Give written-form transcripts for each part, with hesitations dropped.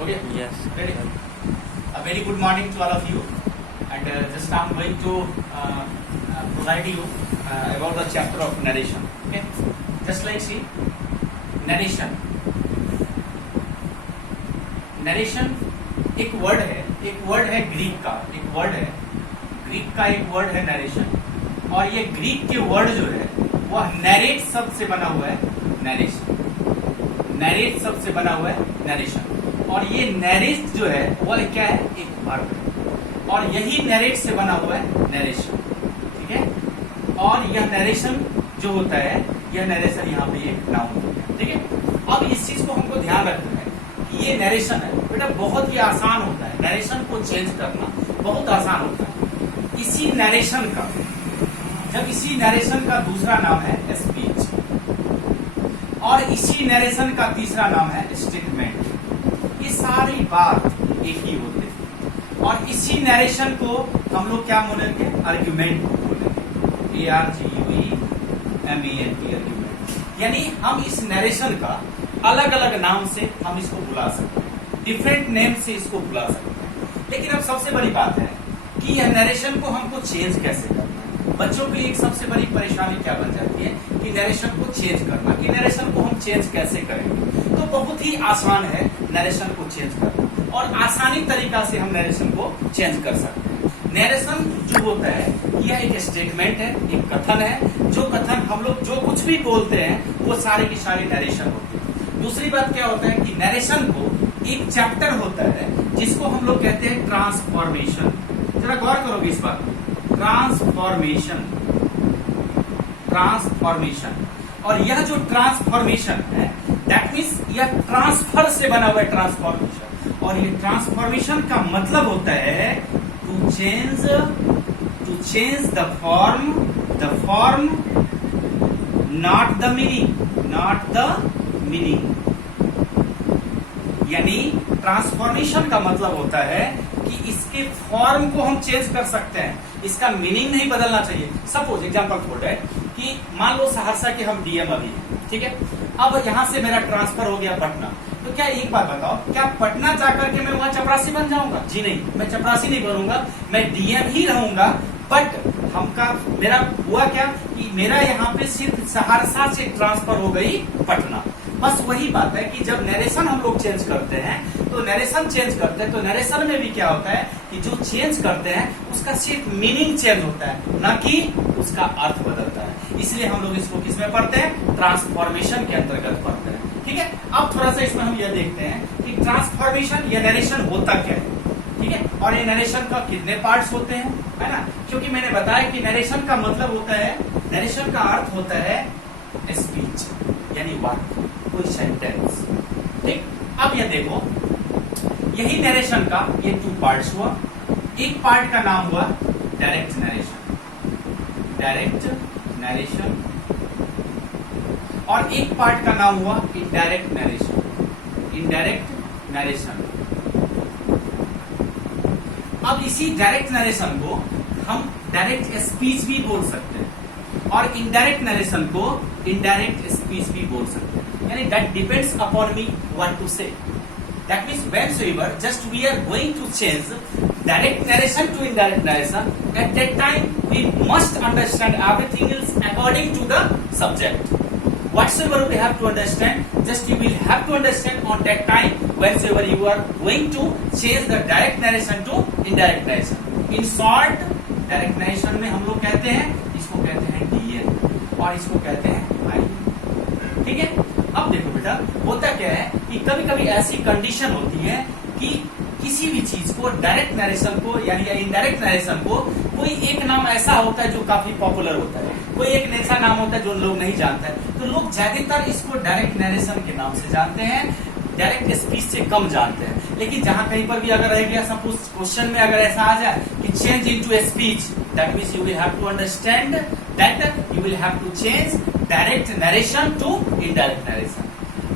Okay? Yes. Ready? A very good morning to all of you. And just I'm going to provide you about the chapter of narration. Okay? Just like see, narration. Narration एक word है Greek का, एक word है narration. और ये Greek के word जो है वह नरेट शब्द से बना हुआ है. नरेट शब्द से बना हुआ है नरेशन. और ये नरेट जो है वह क्या है, एक वर्ब है. और यही नरेट से बना हुआ है नरेशन. ठीक है. और यह नरेशन जो होता है, यह नरेशन यहाँ पे एक नाउन होता है. ठीक है. अब इस चीज को हमको ध्यान रखना है कि ये नरेशन है बेटा बहुत ही आसान होता है. नरेशन को चेंज करना बहुत आसान होता है. इसी नरेशन का दूसरा नाम है स्पीच. और इसी नरेशन का तीसरा नाम है स्टेटमेंट. ये सारी बात एक ही होते हैं. और इसी नरेशन को हम लोग क्या बोलेंगे, आर्ग्यूमेंट बोलेंगे. ARGUMENT argument. यानी हम इस नरेशन का अलग अलग नाम से हम इसको बुला सकते हैं, डिफरेंट नेम से इसको बुला सकते हैं. लेकिन अब सबसे बड़ी बात है कि यह नरेशन को हमको चेंज कैसे करना है. बच्चों के लिए एक सबसे बड़ी परेशानी क्या बन जाती है कि नरेशन को चेंज करना, कि नरेशन को हम चेंज कैसे करेंगे. तो बहुत ही आसान है नरेशन को चेंज करना, और आसानी तरीका से हम नरेशन को चेंज कर सकते हैं. नरेशन जो होता है यह एक स्टेटमेंट है, एक कथन है. जो कथन हम लोग जो कुछ भी बोलते हैं वो सारे की सारी नरेशन होती है. दूसरी बात क्या होता है कि नरेशन को एक चैप्टर होता है जिसको हम लोग कहते हैं ट्रांसफॉर्मेशन. जरा गौर करोगे इस बात को. ट्रांसफॉर्मेशन. और यह जो ट्रांसफॉर्मेशन है दैट मीन्स यह ट्रांसफर से बना हुआ है ट्रांसफॉर्मेशन. और ये ट्रांसफॉर्मेशन का मतलब होता है to change the form not the meaning. यानी ट्रांसफॉर्मेशन का मतलब होता है कि इसके फॉर्म को हम चेंज कर सकते हैं, इसका मीनिंग नहीं बदलना चाहिए. सपोज एग्जांपल फॉर दैट कि मान लो सहरसा के हम डीएम अभी हैं. ठीक है. अब यहां से मेरा ट्रांसफर हो गया पटना. तो क्या एक बात बताओ, क्या पटना जाकर के मैं वहां चपरासी बन जाऊंगा? जी नहीं, मैं चपरासी नहीं बनूंगा, मैं डीएम ही रहूंगा. बट मेरा हुआ क्या कि मेरा यहाँ पे सिर्फ सहरसा से ट्रांसफर हो गई पटना. बस वही बात है कि जब नरेशन हम लोग चेंज करते हैं तो नरेशन में भी क्या होता है कि जो चेंज करते हैं उसका सिर्फ मीनिंग चेंज होता है, न कि उसका अर्थ बदलता है. इसलिए हम लोग इसको किसमें पढ़ते हैं, ट्रांसफॉर्मेशन के अंतर्गत पढ़ते हैं. ठीक है. अब थोड़ा सा इसमें हम यह देखते हैं कि ट्रांसफॉर्मेशन या नरेशन होता क्या है. ठीक है. और ये नरेशन का कितने पार्ट्स होते हैं, है ना. क्योंकि मैंने बताया कि नरेशन का मतलब होता है, नरेशन का अर्थ होता है स्पीच, यानी वाक्य, कोई सेंटेंस. ठीक. अब ये देखो, यही नरेशन का ये 2 पार्ट्स हुआ. एक पार्ट का नाम हुआ डायरेक्ट नरेशन, और एक पार्ट का नाम हुआ इनडायरेक्ट नरेशन. अब इसी डायरेक्ट नरेशन को हम डायरेक्ट स्पीच भी बोल सकते हैं, और इनडायरेक्ट नरेशन को इनडायरेक्ट स्पीच भी बोल सकते हैं. यानी that depends upon me what to say. That means whensoever just we are going to change direct narration to indirect narration, at that time we must understand everything else according to the subject. Whatsoever we have to understand, just you will have to understand on that time whensoever you are going to change the direct narration to indirect narration. In short, direct narration में हम लोग कहते हैं, इसको कहते हैं DN और इसको कहते हैं I. ठीक है. अब देखो बेटा, होता क्या है कि कभी कभी ऐसी कंडीशन होती है कि किसी भी चीज को डायरेक्ट नरेशन को यानी इनडायरेक्ट नरेशन को कोई एक नाम ऐसा होता है जो काफी पॉपुलर होता है, कोई एक ऐसा नाम होता है जो लोग नहीं जानते हैं. तो लोग ज्यादातर इसको डायरेक्ट नरेशन के नाम से जानते हैं, डायरेक्ट स्पीच से कम जानते हैं. लेकिन जहां कहीं पर भी अगर रह गया, सपोज क्वेश्चन में अगर ऐसा आ जाए कि change into speech, that means you will have to understand that you will have to change direct narration to indirect narration.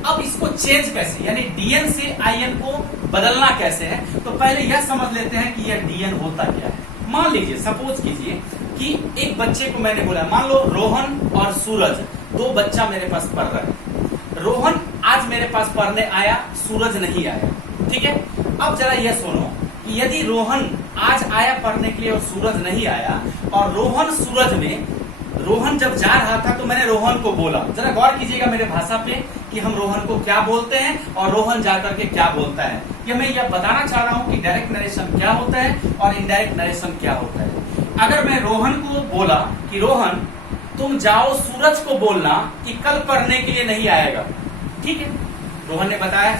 अब इसको चेंज कैसे, यानी डीएन से आईएन को बदलना कैसे है, तो पहले यह समझ लेते हैं कि यह डीएन होता क्या है. मान लीजिए, सपोज कीजिए कि एक बच्चे को मैंने बोला, मान लो रोहन और सूरज 2 बच्चा मेरे पास पढ़ रहे हैं. रोहन आज मेरे पास पढ़ने आया, सूरज नहीं आया. ठीक है। अब जरा यह सुनो कि यदि रोहन आज आया पढ़ने के लिए और सूरज नहीं आया, और रोहन जब जा रहा था तो मैंने रोहन को बोला, जरा गौर कीजिएगा मेरे भाषा पे कि हम रोहन को क्या बोलते हैं और रोहन जाकर के क्या बोलता है। ये मैं यह बताना चाह रहा हूं कि डायरेक्ट नरेशन क्या होता है और इनडायरेक्ट नरेशन क्या होता है। अगर मैं रोहन को बोला कि रोहन तुम जाओ सूरज को बोलना कि कल पढ़ने के लिए नहीं आएगा, ठीक है। रोहन ने बताया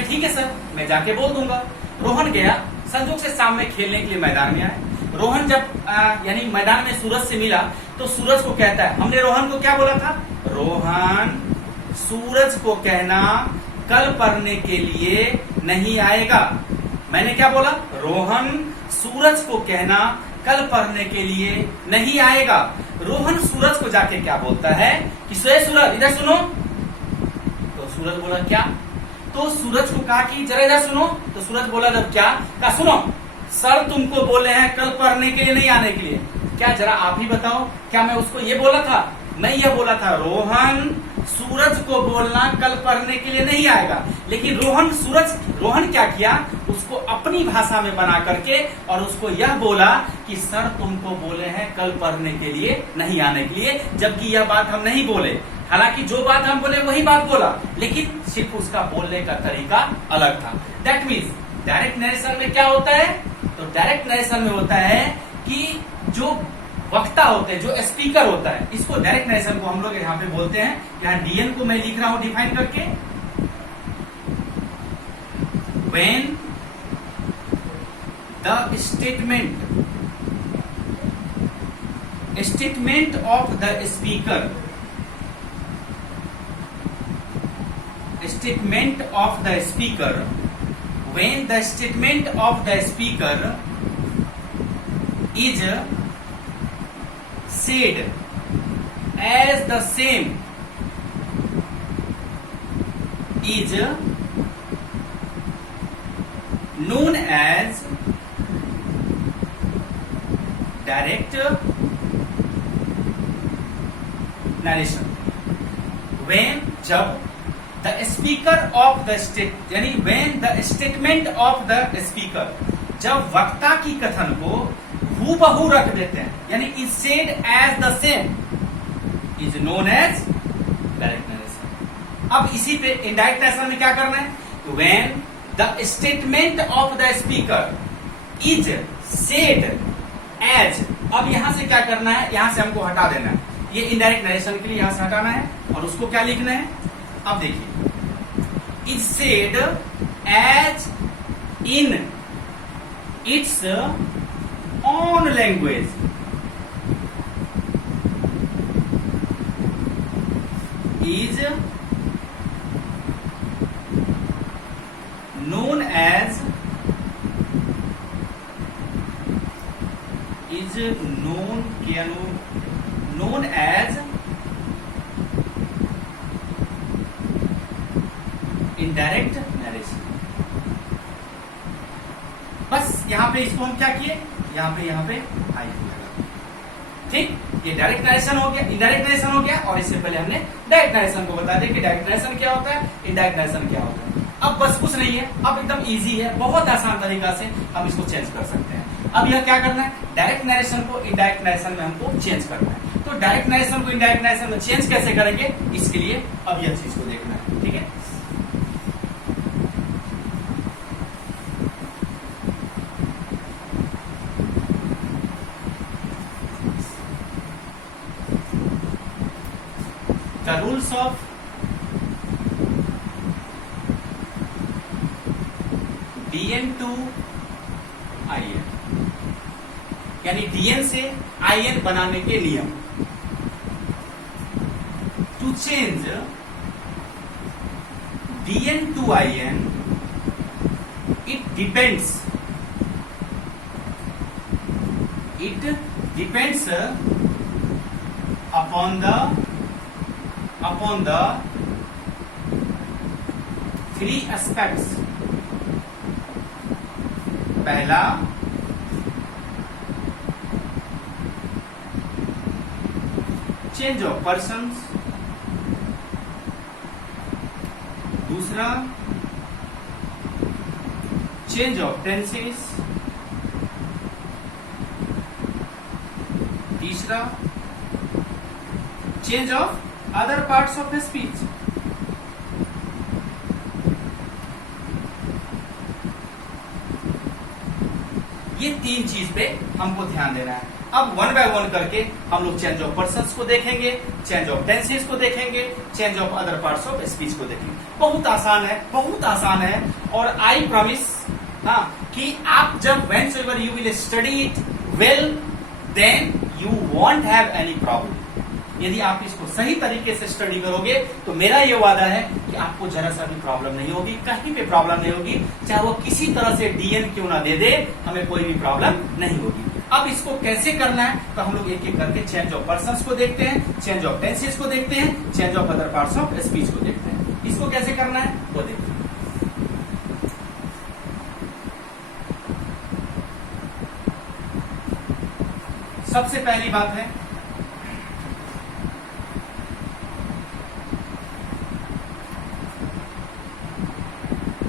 ठीक है सर, मैं जाके बोल दूंगा। रोहन गया, संजोग से शाम में खेलने के लिए मैदान में आया। रोहन जब यानी मैदान में सूरज से मिला तो सूरज को कहता है, हमने रोहन को क्या बोला था, रोहन सूरज को कहना कल पढ़ने के लिए नहीं आएगा। मैंने क्या बोला, रोहन सूरज को कहना कल पढ़ने के लिए नहीं आएगा। रोहन सूरज को जाके क्या बोलता है कि सूरज इधर सुनो, तो सूरज बोला क्या, तो सूरज को कहा कि जरा इधर सुनो, तो सूरज बोला जब क्या, कहा सुनो सर तुमको बोले हैं कल पढ़ने के लिए नहीं आने के लिए। क्या जरा आप ही बताओ, क्या मैं उसको ये बोला था, मैं ये बोला था रोहन सूरज को बोलना कल पढ़ने के लिए नहीं आएगा। लेकिन रोहन क्या किया, उसको अपनी भाषा में बना करके और उसको यह बोला कि सर तुमको बोले हैं कल पढ़ने के लिए नहीं आने के लिए, जबकि यह बात हम नहीं बोले। हालांकि जो बात हम बोले वही बात बोला, लेकिन सिर्फ उसका बोलने का तरीका अलग था। दैट मीन्स डायरेक्ट नरेशन में क्या होता है, तो डायरेक्ट नरेशन में होता है कि जो वक्ता होते हैं, जो स्पीकर होता है, इसको डायरेक्ट नरेशन को हम लोग यहाँ पे बोलते हैं। यहाँ डीएन को मैं लिख रहा हूं डिफाइन करके, when the statement of the speaker, when the statement of the speaker is said as the same is known as direct narration। when जब the speaker of the state यानी when the statement of the speaker, जब वक्ता की कथन को हूबहू रख देते हैं, यानी is said as the same, is known as direct narration. अब इसी पे इनडायरेक्ट नरेशन में क्या करना है, when the statement of the speaker is said as, अब यहां से क्या करना है, यहां से हमको हटा देना है, ये इनडायरेक्ट नरेशन के लिए यहां से हटाना है और उसको क्या लिखना है। अब देखिए, is said as in its own language, is known as, is known as indirect narration. बस यहां पे इसको हम क्या किए, यहां पे आई लगा, ठीक। ये डायरेक्ट नरेशन हो गया, इनडायरेक्ट नरेशन हो गया, और इससे पहले हमने डायरेक्ट नरेशन को बता दिया कि डायरेक्ट नरेशन क्या होता है, इनडायरेक्ट नरेशन क्या होता है। अब बस कुछ नहीं है, अब एकदम इजी है, बहुत आसान तरीका से हम इसको चेंज कर सकते हैं। अब यह क्या करना है, डायरेक्ट नरेशन को इनडायरेक्ट नरेशन में हमको चेंज करना है। तो डायरेक्ट नरेशन को इनडायरेक्ट नरेशन में चेंज कैसे करेंगे, इसके लिए अब यह चीज को देखना है, ठीक है। The rules of DN to IN, यानी DN से IN बनाने के नियम। To change DN to IN, it depends upon the three aspects। पहला, चेंज ऑफ पर्सन्स, दूसरा चेंज ऑफ टेंसेस, तीसरा change of other parts of speech. ये तीन चीज पे हमको ध्यान देना है। अब वन बाय वन करके हम लोग चेंज ऑफ पर्सन्स को देखेंगे, चेंज ऑफ टेंसेस को देखेंगे, change of other parts of speech को देखेंगे। बहुत आसान है, बहुत आसान है। और आई प्रॉमिस कि आप जब whenever you will study it well then you won't have any problem. यदि आप इसको सही तरीके से स्टडी करोगे तो मेरा ये वादा है कि आपको जरा सा भी प्रॉब्लम नहीं होगी, कहीं पे प्रॉब्लम नहीं होगी, चाहे वो किसी तरह से डीएन क्यों ना दे दे, हमें कोई भी प्रॉब्लम नहीं होगी। अब इसको कैसे करना है तो हम लोग एक एक करके चेंज ऑफ पर्सन्स को देखते हैं, चेंज ऑफ टेंसेस को देखते हैं, change of other parts of speech को देखते हैं। इसको कैसे करना है वो देखते हैं। सबसे पहली बात है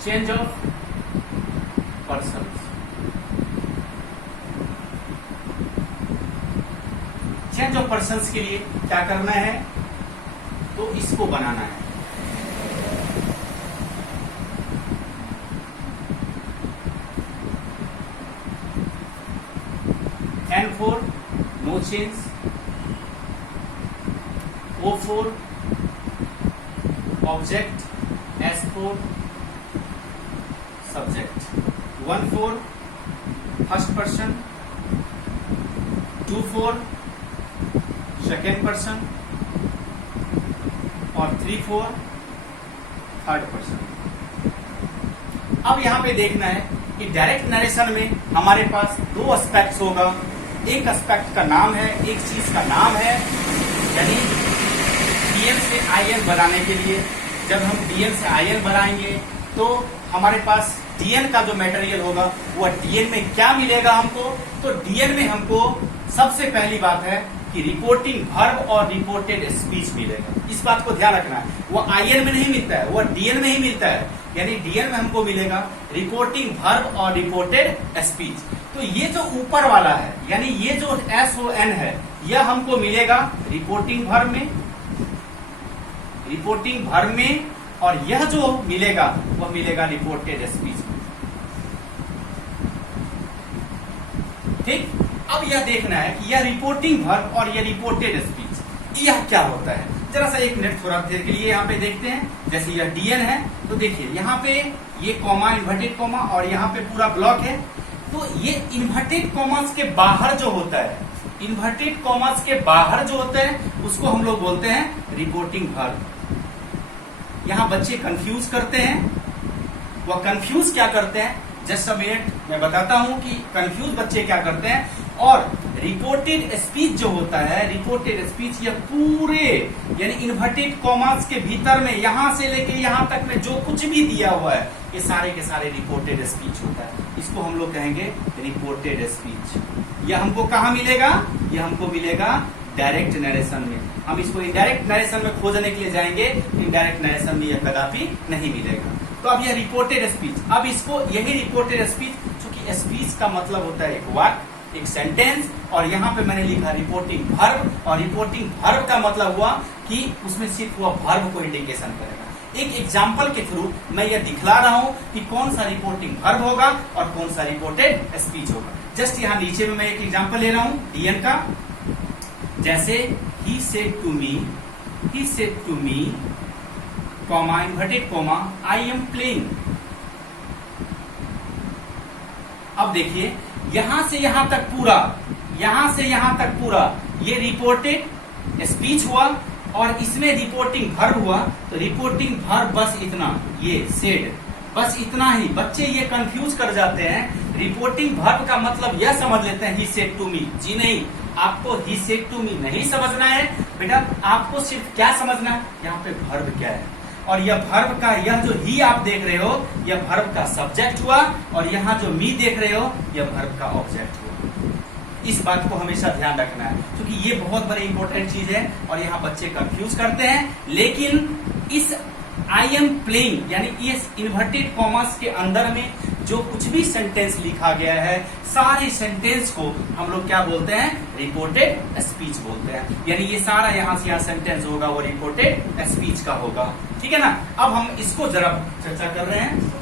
change of persons. Change of persons के लिए क्या करना है तो इसको बनाना है। N for no change, O for object, S for subject, 1 for first person, 2 for second person और 3 for third person। अब यहां पे देखना है कि डायरेक्ट नरेशन में हमारे पास दो एस्पेक्ट्स होगा। एक एस्पेक्ट का नाम है, एक चीज का नाम है, यानी डीएन से आईएन बनाने के लिए जब हम डीएन से आईएन बनाएंगे तो हमारे पास डीएन का जो मटेरियल होगा वो डीएन में क्या मिलेगा हमको, तो डीएन में हमको सबसे पहली बात है कि रिपोर्टिंग वर्ब और रिपोर्टेड स्पीच मिलेगा। इस बात को ध्यान रखना है, वो आईएन में नहीं मिलता है, वो डीएन में ही मिलता है। यानी डीएन में हमको मिलेगा रिपोर्टिंग वर्ब और रिपोर्टेड स्पीच। तो ये जो ऊपर वाला है यानी ये जो SON है यह हमको मिलेगा रिपोर्टिंग वर्ब में, रिपोर्टिंग वर्ब में, और यह जो मिलेगा वह मिलेगा रिपोर्टेड स्पीच में। ठीक, अब यह देखना है कि यह रिपोर्टिंग वर्ब और यह रिपोर्टेड स्पीच यह क्या होता है। जरा सा एक मिनट थोड़ा देर के लिए यहाँ पे देखते हैं। जैसे यह डीएन है तो देखिए यहाँ पे ये कॉमा, इन्वर्टेड कॉमा और यहाँ पे पूरा ब्लॉक है। तो ये इन्वर्टेड कॉमास के बाहर जो होता है, इन्वर्टेड कॉमास के बाहर जो होता है उसको हम लोग बोलते हैं रिपोर्टिंग वर्ब। यहाँ बच्चे कंफ्यूज करते हैं, वह कंफ्यूज क्या करते हैं, जस्ट अ मिनट मैं बताता हूं कि कंफ्यूज बच्चे क्या करते हैं। और रिपोर्टेड स्पीच जो होता है, रिपोर्टेड स्पीच यह पूरे यानी इन्वर्टेड कॉमास के भीतर में यहां से लेके यहां तक में जो कुछ भी दिया हुआ है ये सारे के सारे रिपोर्टेड स्पीच होता है। इसको हम लोग कहेंगे रिपोर्टेड स्पीच। यह हमको कहां मिलेगा, यह हमको मिलेगा डायरेक्ट नरेशन में। हम इसको इनडायरेक्ट नरेशन में खोजने के लिए जाएंगे, इनडायरेक्ट नरेशन में यह कदापि नहीं मिलेगा। तो अब यह रिपोर्टेड स्पीच, अब इसको यही रिपोर्टेड स्पीच, चूंकि स्पीच का मतलब होता है एक वाक्य, एक सेंटेंस, और यहाँ पे मैंने लिखा रिपोर्टिंग वर्ब, और रिपोर्टिंग वर्ब का मतलब हुआ कि उसमें सिर्फ हुआ वर्ब को इंडिकेशन करेगा। एक एग्जाम्पल के थ्रू मैं यह दिखला रहा हूं कि कौन सा रिपोर्टिंग वर्ब होगा और कौन सा रिपोर्टेड स्पीच होगा। जस्ट यहाँ नीचे में मैं एक एग्जाम्पल ले रहा हूं डीएन का। जैसे he said to me, comma, inverted comma, I am playing। अब देखिए यहां से यहां तक पूरा, यहां से यहां तक पूरा ये रिपोर्टेड स्पीच हुआ और इसमें रिपोर्टिंग वर्ब हुआ। तो रिपोर्टिंग वर्ब बस इतना, ये सेड, बस इतना ही। बच्चे ये कंफ्यूज कर जाते हैं। रिपोर्टिंग वर्ब का मतलब यह समझ लेते हैं ही सेड टू मी। जी नहीं, आपको ही सेड टू मी नहीं समझना है बेटा, आपको सिर्फ क्या समझना है, यहाँ पे वर्ब क्या है। और यह वर्ब का, यह जो ही आप देख रहे हो यह वर्ब का सब्जेक्ट हुआ, और यहाँ जो मी देख रहे हो यह वर्ब का ऑब्जेक्ट हुआ। इस बात को हमेशा ध्यान रखना है क्योंकि ये बहुत बड़ी इंपॉर्टेंट चीज है और यहाँ बच्चे कंफ्यूज करते हैं। लेकिन इस आई एम प्लेइंग, यानी ये इन्वर्टेड कॉमास के अंदर में जो कुछ भी सेंटेंस लिखा गया है, सारे सेंटेंस को हम लोग क्या बोलते हैं, रिपोर्टेड स्पीच बोलते हैं। यानी ये सारा यहां से यहां सेंटेंस होगा वो रिपोर्टेड स्पीच का होगा। ठीक है ना। अब हम इसको जरा चर्चा कर रहे हैं।